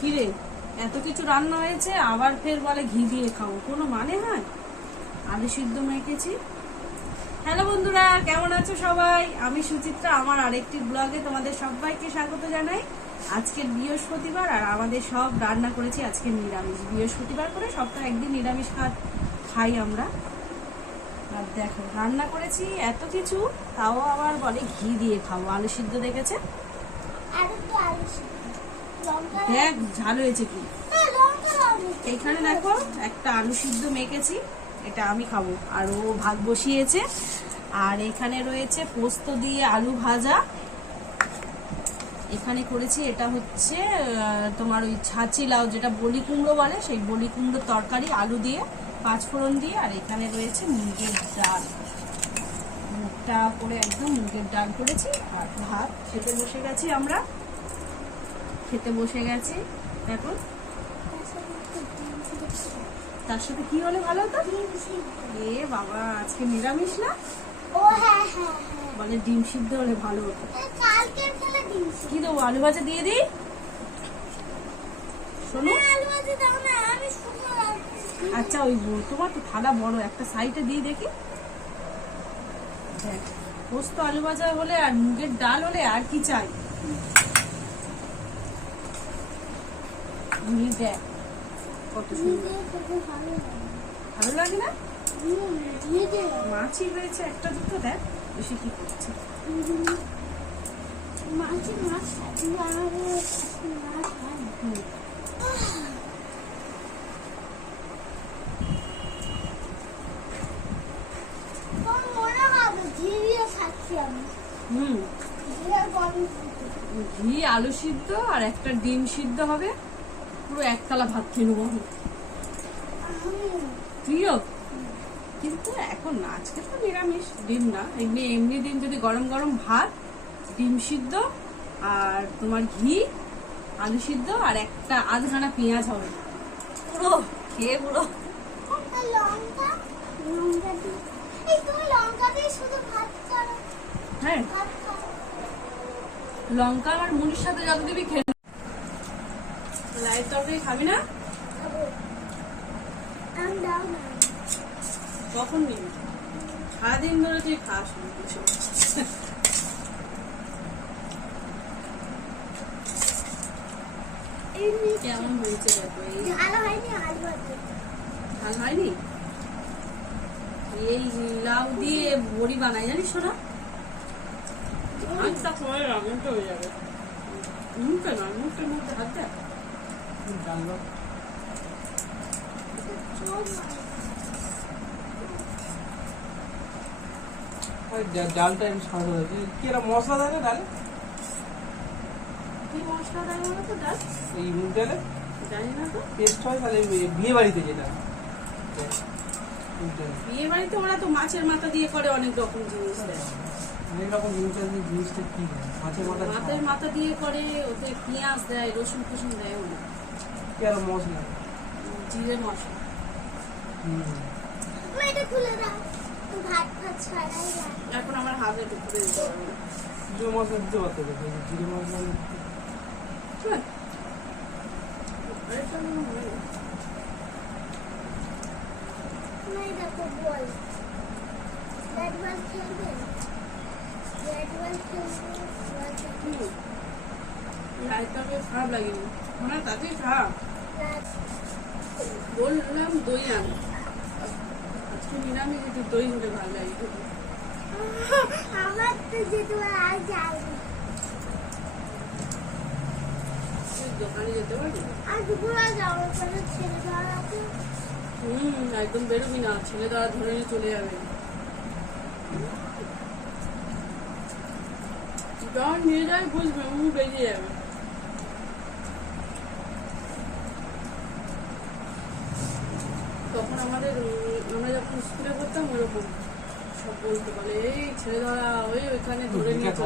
কিরে, এত কিছু রান্না হয়েছে আবার ফের বলে ঘি দিয়ে খাবো, কোনো মানে হয়? আলু সিদ্ধ মেখেছি। হ্যালো বন্ধুরা, কেমন আছো সবাই? আমি সুচিত্রা, আমার আরেকটি ব্লগে তোমাদের সবাইকে স্বাগত জানাই। আজকে বৃহস্পতিবার আর আমাদের সব রান্না করেছি আজকে নিরামিষ। বৃহস্পতিবার করে সপ্তাহে একদিন নিরামিষ খাই আমরা। আর দেখো রান্না করেছি এত কিছু, তাও আবার বলে ঘি দিয়ে খাবো। আলু সিদ্ধ দেখেছে, দেখ ঝাল হয়েছে কি। এখানে দেখো একটা আলু সিদ্ধ মেখেছি, এটা আমি খাবো, আর ও ভাত বসিয়েছে। আর এখানে রয়েছে পোস্ত দিয়ে আলু ভাজা। এখানে করেছি এটা হচ্ছে তোমার ওই ছাঁচি লাউ, যেটা বলি কুমড়ো বলে, সেই বলি কুমড়োর তরকারি আলু দিয়ে পাঁচফোড়ন দিয়ে। আর এখানে রয়েছে মুগের ডাল, মুগটা করে একদম মুগের ডাল করেছি। আর ভাত খেতে বসে গেছি, আমরা খেতে বসে গেছি। দেখো তার সাথে কি হলে ভালো হতো? এ বাবা, আজকে নিরামিষ না? বলে ডিম সিদ্ধ হলে ভালো হতো। কি দেবো, আলু ভাজা দিয়ে দিই? শোনো, আচ্ছা ওই তোমার তো থালা বড়, একটা সাইডে দিয়ে দেখি। দেখ, পোস্ত আলু ভাজা হলে আর মুগের ডাল হলে আর কি চাই? দেখ কত সুন্দর, ভালো লাগে না? মাছই হয়েছে একটা দুটো, দেখ বেশি কি করছে। ঘি আলু সিদ্ধ আর একটা ডিম সিদ্ধ হবে, পুরো একতলা ভাত খেয়ে নেবো আমি। তুইও? কিন্তু এখন না, আজকে তো নিরামিষ, ডিম না। এমনি দিন যদি গরম গরম ভাত, ডিম সিদ্ধ আর তোমার ঘি আলু সিদ্ধ আর একটা আধখানা পেঁয়াজ হবে, পুরো খেয়ে পুরো। হ্যাঁ, লঙ্কা আর মুড়ির সাথে যত দিবি খেয়ে। লাইট তরকারি খাবি না? কখন নিবি? সারাদিন ধরে তুই খাস কেমন হয়েছে দেখো। ঝাল হয়নি? এই লাউ দিয়ে বড়ি বানাই, জানিস না? আচ্ছা সময় রান্নাটা হয়ে যাবে। মুখে না, মুখের মধ্যে হাত দেয়। ডালটা একটু সাদা হয়েছে, কি একটা মশলা দেয় না ডালে? কি মশলা দেয় বলো তো ডাল? এই মুগ ডালে জানি না তো। টেস্ট হয় তাহলে বিয়ে বাড়িতে যেটা বিয়ে বাড়িতে ওরা তো মাছের মাথা দিয়ে করে, অনেক রকম জিনিস দেয়। অনেক রকম জিনিসটা কি মাছের মাথা দিয়ে করে, ওতে পেঁয়াজ দেয়, রসুন ফসুন দেয়, অনেক কি আর মশলা, জিরে মশলা। এখন আমার হাতে টুকরে দিতে পারবে না। জিরে মশলা দিতে পারতে, জিরে মশলা খারাপ লাগেনি, মনে তাতেই খারাপ। বললাম দই আন, আজকে নিরামিষ, একটু দই হলে ভালো লাগে। দোকানে যেতে পারবি? একদম বেরোবি না, ছেলে দ্বারা ধরে নিয়ে চলে যাবে। যখন নিয়ে যায় বুঝবে, বেরিয়ে যাবে। তখন আমরা যখন স্কুলে পড়তাম ওরকম সব বলতে, বলে এই ছেলে ধরা ওইখানে ধরে নিয়ে চলে